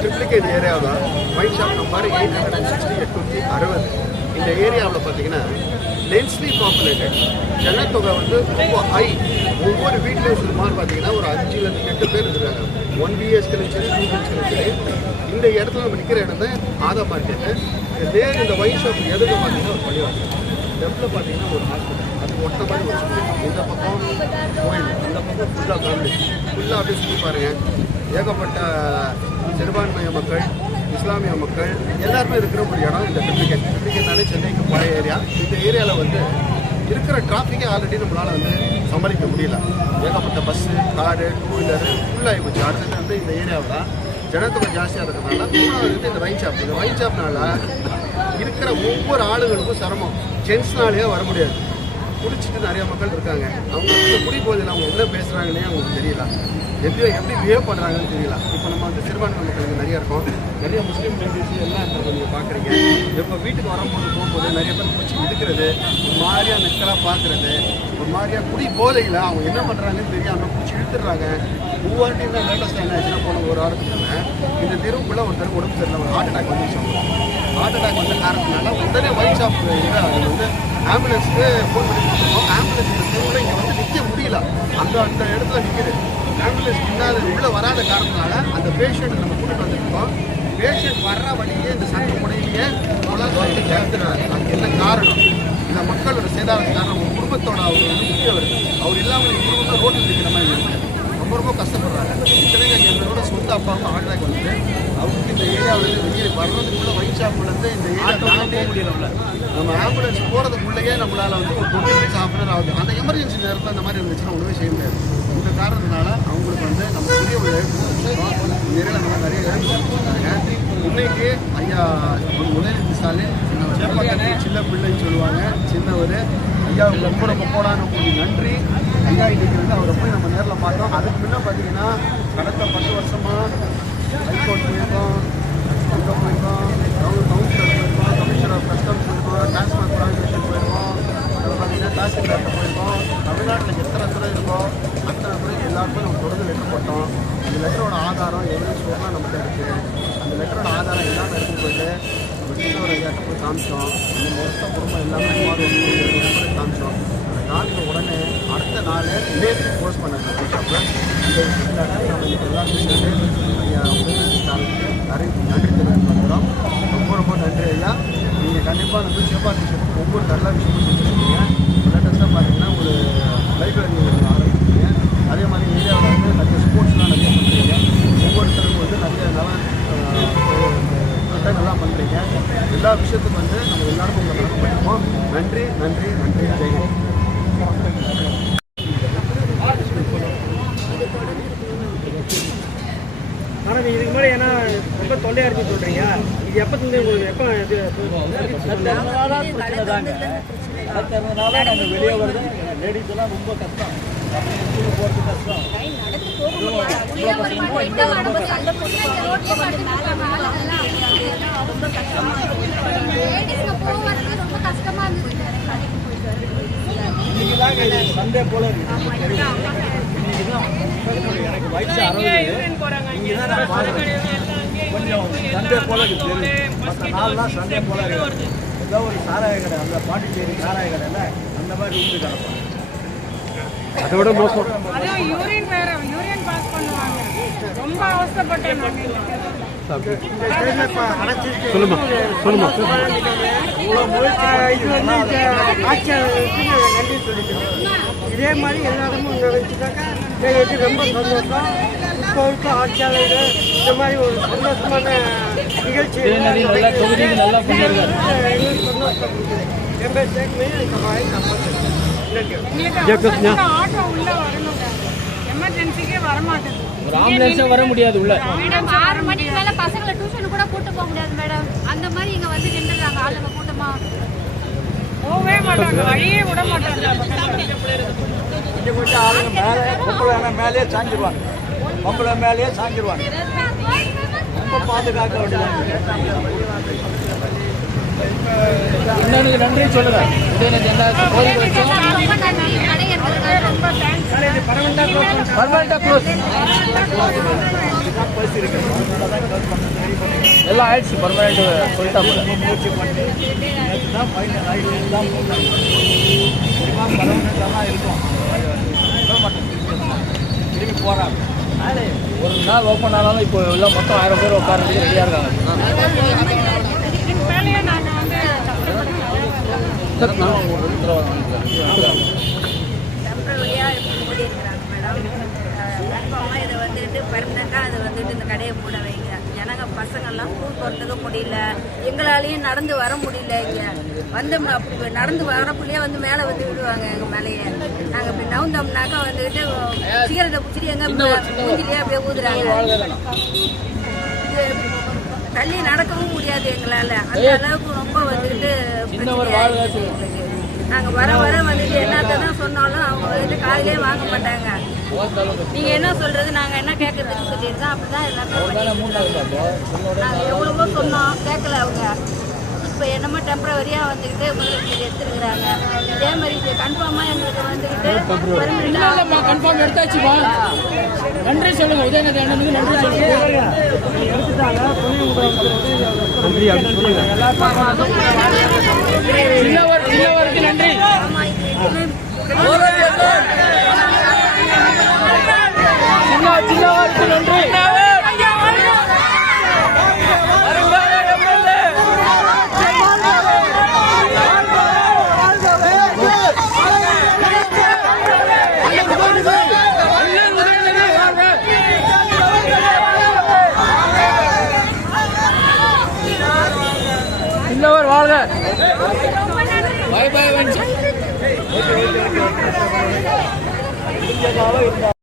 Triplicate ஏரியாவில் wine shop number 860 இந்த ஏரியாவில் பார்த்தீங்கன்னா டென்ஸ்லி பாப்புலேட்டட், ஜனத்தொகை வந்து ரொம்ப ஹை. ஒவ்வொரு வீட்லேயும் சுமார் பார்த்தீங்கன்னா ஒரு 5லேருந்து 8 பேர் இருக்கிறாங்க. 1 BHK சரி 2 BHK சரி. இந்த இடத்துல நம்ம நிற்கிற இடம் தான் ஆதா மார்க்கெட்டு. இந்த ஒயின் ஷாப் எதுக்கு பார்த்தீங்கன்னா ஒரு பள்ளிவாசல், லெஃப்ட்டில் பார்த்தீங்கன்னா ஒரு ஹாஸ்பிட்டல், அது ஒட்ட மாதிரி ஒரு ஸ்கூல், இந்த பக்கம் கோயில், அந்த பக்கம் ஃபுல்லாக ஃபேமிலி ஃபுல்லாக அப்படியே சுற்றி பாருங்கள். ஏகப்பட்ட சிறுபான்மைய மக்கள், இஸ்லாமிய மக்கள் எல்லாருமே இருக்கிற ஒரு இடம் இந்த ட்ரிப்ளிகேட்னாலே சென்னைக்கு பழைய ஏரியா. இந்த ஏரியாவில் வந்து இருக்கிற டிராஃபிக்கே ஆல்ரெடி நம்மளால் வந்து சமாளிக்க முடியல. ஏகப்பட்ட பஸ்ஸு, காரு, 2 வீலரு ஃபுல்லாகி போச்சு. அடுத்தது வந்து இந்த ஏரியாவில் ஜனத்தொகை ஜாஸ்தியாக இருக்கிறதுனால வந்து இந்த வைன் ஷாப், இந்த வைன் ஷாப்னால இருக்கிற ஒவ்வொரு ஆளுங்களுக்கும் சிரமம். ஜென்ஸ்னாலேயே வர முடியாது, குடிச்சிட்டு நிறைய மக்கள் இருக்காங்க. அவங்க குடி போதில் அவங்க என்ன பேசுகிறாங்கன்னே அவங்களுக்கு தெரியல, எப்படி பிஹேவ் பண்ணுறாங்கன்னு தெரியல. இப்போ நம்ம வந்து சிறுபான்மை மக்களுக்கு நிறைய இருக்கும், நிறைய முஸ்லீம் கண்ட்ரிஸ் எல்லாம் நீங்கள் பார்க்குறீங்க. இப்போ வீட்டுக்கு வரும்போது போகும்போது நிறைய பேர் பிடிச்சி இருக்கிறது, ஒரு மாதிரியாக நெக்கலாக பார்க்குறது, ஒரு மாதிரியாக குடி போதையில் அவங்க என்ன பண்ணுறாங்கன்னு தெரியாமல் பிடிச்சி இழுத்துடுறாங்க. ஒவ்வொரு தான் லேட்டஸ்ட்டாக என்ன ஆச்சுன்னா போன ஒரு வாரத்துக்கு இந்த தெருவுக்குள்ளே ஒருத்தருக்கு உடம்பு சரியில்லை, ஹார்ட் அட்டாக் வந்துச்சு. ஹார்ட் அட்டாக் வந்த காரணத்தினால உடனே ஒயின் ஷாப் அது வந்து ஆம்புலன்ஸுக்கு ஃபோன் பண்ணி கொடுத்துருக்கோம். ஆம்புலன்ஸ் இந்த தெருவில் இங்கே வந்து நிற்க முடியல, அந்த இடத்துல நிற்கிது. ஆம்புலன்ஸ் இல்லாத உள்ளே வராத காரணத்தினால அந்த பேஷண்ட்டை நம்ம கூட்டிகிட்டு வந்துருக்கோம். பேஷண்ட் வர்ற வழியே இந்த சங்க முனையிலேயே உலகத்தை கேட்குறாரு. அதுக்கு என்ன காரணம்? இந்த மக்களோட சேதாரத்து காரணம் அவங்க குடும்பத்தோட அவர் வந்து முக்கியம் வருது. அவர் இல்லாமல் குடும்பத்தை ரோட்டில் இருக்கிற மாதிரி இருக்குது, ரொம்ப கஷ்டப்படுறாங்க. இத்தனைக்கு எங்களோட சொந்த அப்பாவுக்கும் ஹார்ட் அட்டாக் வந்து அவருக்கு இந்த ஏரியாவிலேருந்து வெளியே வர்றதுக்குள்ளே ஒயின் ஷாப்லேருந்து இந்த ஏரியா தாண்டே முடியல. நம்ம ஆம்புலன்ஸ் போகிறதுக்குள்ளேயே நம்மளால் வந்து ஒரு 20 minutes ½ hour ஆகுது. அந்த எமர்ஜென்சி நேரத்தில் அந்த மாதிரி இருந்துச்சுன்னா ஒன்றுமே செய்ய முடியாது. இந்த காரணத்தினால அவங்களுக்கு வந்து நம்ம பெரிய ஒரு எழுப்பிச்சிருக்கோம். இந்த ஏரியாவில் நம்ம நிறைய எழுப்பிச்சிருக்காங்க. இன்னைக்கு ஐயா உதயநிதி ஸ்டாலின் சின்ன பிள்ளைன்னு சொல்லுவாங்க, சின்னவர் ஐயாவுக்கு ரொம்ப போடான்னு உங்களுக்கு நன்றி. ஐயா இன்னைக்கு வந்து அவரை போய் நம்ம நேரில் பார்த்தோம். அதுக்கு முன்னே பார்த்தீங்கன்னா கடந்த 10 வருஷமாக ஹைகோர்ட் போயிருக்கோம், அங்கே போயிருக்கோம், கவுன்சிலர் போயிருக்கோம், கமிஷனர் ஆஃப் கஸ்டம்ஸ் போயிருக்கோம், டாஸ்மாக் ப்ராஜெக்ட் போயிருக்கோம், அதில் பார்த்தீங்கன்னா தாசில்தார்கிட்ட போயிருக்கோம். தமிழ்நாட்டில் எத்தனை துறை இருக்கோ அத்தனை துறைக்கு எல்லாருக்கும் நம்ம தொடர்ந்து லெட்டர் போட்டோம். அந்த லெட்டரோட ஆதாரம் எவிடன்ஸ் ஃபோர்லாம் நம்மகிட்ட இருக்குது. அந்த லெட்டரோட ஆதாரம் எல்லாமே எடுத்துன்னு போயிட்டு நம்ம சின்னவர் ஐயாட்ட போய் காமிச்சோம். அந்த மொத்த குடும்பம் எல்லாமே போய் காமிச்சோம். அந்த காமிச்ச உடனே அடுத்த நாள் நேற்று போஸ்ட் பண்ணாங்க ஷாப்பில். இந்த விஷயத்தில் நம்ம இப்போ எல்லாருமே சேர்ந்து ஐயா உதயநிதி ஸ்டாலினுக்கு நன்றி தெரிவிக்கிறோம். ரொம்ப நன்றி ஐயா. நீங்கள் கண்டிப்பாக வந்து சிவபார்த்திஷத்துக்கு ஒவ்வொரு நல்ல விஷயமும் செஞ்சுருக்கீங்க. லேட்டஸ்ட்டாக பார்த்தீங்கன்னா ஒரு லைப்ரரி ஆரம்பிச்சிருக்கீங்க. அதே மாதிரி ஏரியாவில் வந்து நிறைய ஸ்போர்ட்ஸ்லாம் நிறைய பண்ணுறீங்க. ஒவ்வொருத்தருக்கும் வந்து நிறைய திட்டங்கள்லாம் பண்ணுறீங்க. எல்லா விஷயத்துக்கும் வந்து நம்ம எல்லாருக்கும் உங்களை நடக்கப்பட்டிருக்கோம். நன்றி. ஆனால் நீங்கள் இதுக்கு முன்னாடி ஏன்னா ரொம்ப தொல்லையாக இருக்குன்னு சொல்கிறீங்க. இது எப்போத்துலேருந்து உங்களுக்கு எப்போ இது பிரச்சனை தாங்க. நடக்கிறதுனால நம்ம வெளியே வருது. லேடிஸ் எல்லாம் ரொம்ப கஷ்டம், போகிறது கஷ்டம். இன்னைக்கு தாங்க சண்டே போல இருக்கு. இன்னைக்கு தான் எனக்கு வயசு 60. இங்கே தான் நான் பார்க்குறேன். கொஞ்சம் சண்டே போல இருக்கு. மற்ற நாள்லாம் சண்டே போல இருக்கு. ஏதோ ஒரு சாராய கடை, அந்த பாண்டிச்சேரி சாராய கடையில் அந்த மாதிரி உண்டு கிடப்பாங்க. அதோட மோசம் யூரின் பாஸ் பண்ணுவாங்க. ரொம்ப அவசரப்பட்டேன். சொல்லுமா இது வந்து ஆட்சியாளருக்கு நாங்கள் நன்றி சொல்லிக்கிறோம். இதே மாதிரி எல்லாருமே நினைச்சுட்டாக்கா எங்களுக்கு ரொம்ப சந்தோஷம். இப்போ இருக்க ஆட்சியாளர்கள் இந்த மாதிரி ஒரு சந்தோஷமான நிகழ்ச்சி எங்களுக்கு சந்தோஷம். என் பேர் சேர்க்கமே ஆட்டோ உள்ள வரணும், எமர்ஜென்சிக்கே வரமாட்டேன். ஒரு ஆம்புலன்ஸே வர முடியாது உள்ள. மேடம் 6 மணிக்கு மேல பசங்களை டியூஷன் கூட கூட்டு போக முடியாது மேடம். அந்த மாதிரி இங்க வந்து நின்றுறாங்க ஆளுங்க கூட்டமா. போகவே மாட்டாங்க, வழியே விட மாட்டாங்க. இங்கே கொஞ்சம் ஆளுங்க மேலே பொம்பளை மேலேயே சாஞ்சிருவாங்க. பொம்பளை மேலேயே சாஞ்சிருவாங்க. ரொம்ப பாதுகாக்க வேண்டியது. இன்னொன்று நன்றி சொல்லுறேன். ரொம்ப தேங்க்ஸ். பர்மனெண்டாக க்ளோஸ். பேசியிருக்கேன். அதனால தான் கவர்மெண்ட் ரெடி பண்ணி எல்லாம் ஆயிடுச்சு பர்மனெண்ட் சொல்லிட்டாங்க. ரொம்ப முயற்சி பண்ணி நேற்று தான் ஃபைனல் ஆகிட்டு தான் போட்டாங்க. கண்டிப்பாக பர்மனெண்ட்டாக இருக்கும். திரும்பி போகிறாங்க. ஒரு நாள் ஓப்பன் ஆனாலும் இப்போ எல்லாம் மொத்தம் 1000 பேர் உட்காரதுக்கு ரெடியாக இருக்காங்க. இதுக்கு மேலேயே நாங்கள் வந்து டெம்பரவரியாக இப்படி இருக்கிறாங்க மேடம். கன்ஃபார்மாக இதை வந்துட்டு பர்மனெண்ட்டாக அதை வந்துட்டு இந்த கடையை மூட வைங்க. ஜனங்க பசங்கள்லாம் ஸ்கூல் போகிறதுக்கு முடியல, எங்களாலேயும் நடந்து வர முடியல. இங்கே வந்தோம்னா அப்படி நடந்து வரப்புள்ளே வந்து மேலே வந்து விடுவாங்க எங்கள் மேலேயே. நாங்கள் இப்படி நவுந்தோம்னாக்கா வந்துட்டு சிகரெட்டை பிடிச்சிட்டு எங்கள் மூஞ்சிலேயே அப்படியே ஊதுறாங்க. தள்ளி நடக்கவும் முடியாது எங்களால். அந்த அளவுக்கு ரொம்ப வந்துட்டு நாங்கள் வர வர வந்துட்டு என்னத்தை தான் சொன்னாலும் அவங்க வந்துட்டு காலையிலே வாங்க மாட்டாங்க. நீங்கள் என்ன சொல்கிறது, நாங்கள் என்ன கேட்கறதுன்னு சொல்லியிருக்கோம். அப்படி தான் எல்லாமே நாங்கள் எவ்வளவோ சொன்னோம், கேட்கல அவங்க. இப்போ என்னமோ டெம்பரவரியாக வந்துக்கிட்டு முதலமைச்சர் எடுத்துருக்குறாங்க. இதே மாதிரி கன்ஃபார்மாக எங்களுக்கு வந்துக்கிட்டு கன்ஃபார்ம் எடுத்தாச்சுப்பா. நன்றி சொல்லுங்க, உதயநிதி அண்ணனுக்கு நன்றி சொல்லுங்க. சின்னவருக்கு நன்றி. சின்னவருக்கு நன்றி. சின்னவர் வாழ்க. Bye by.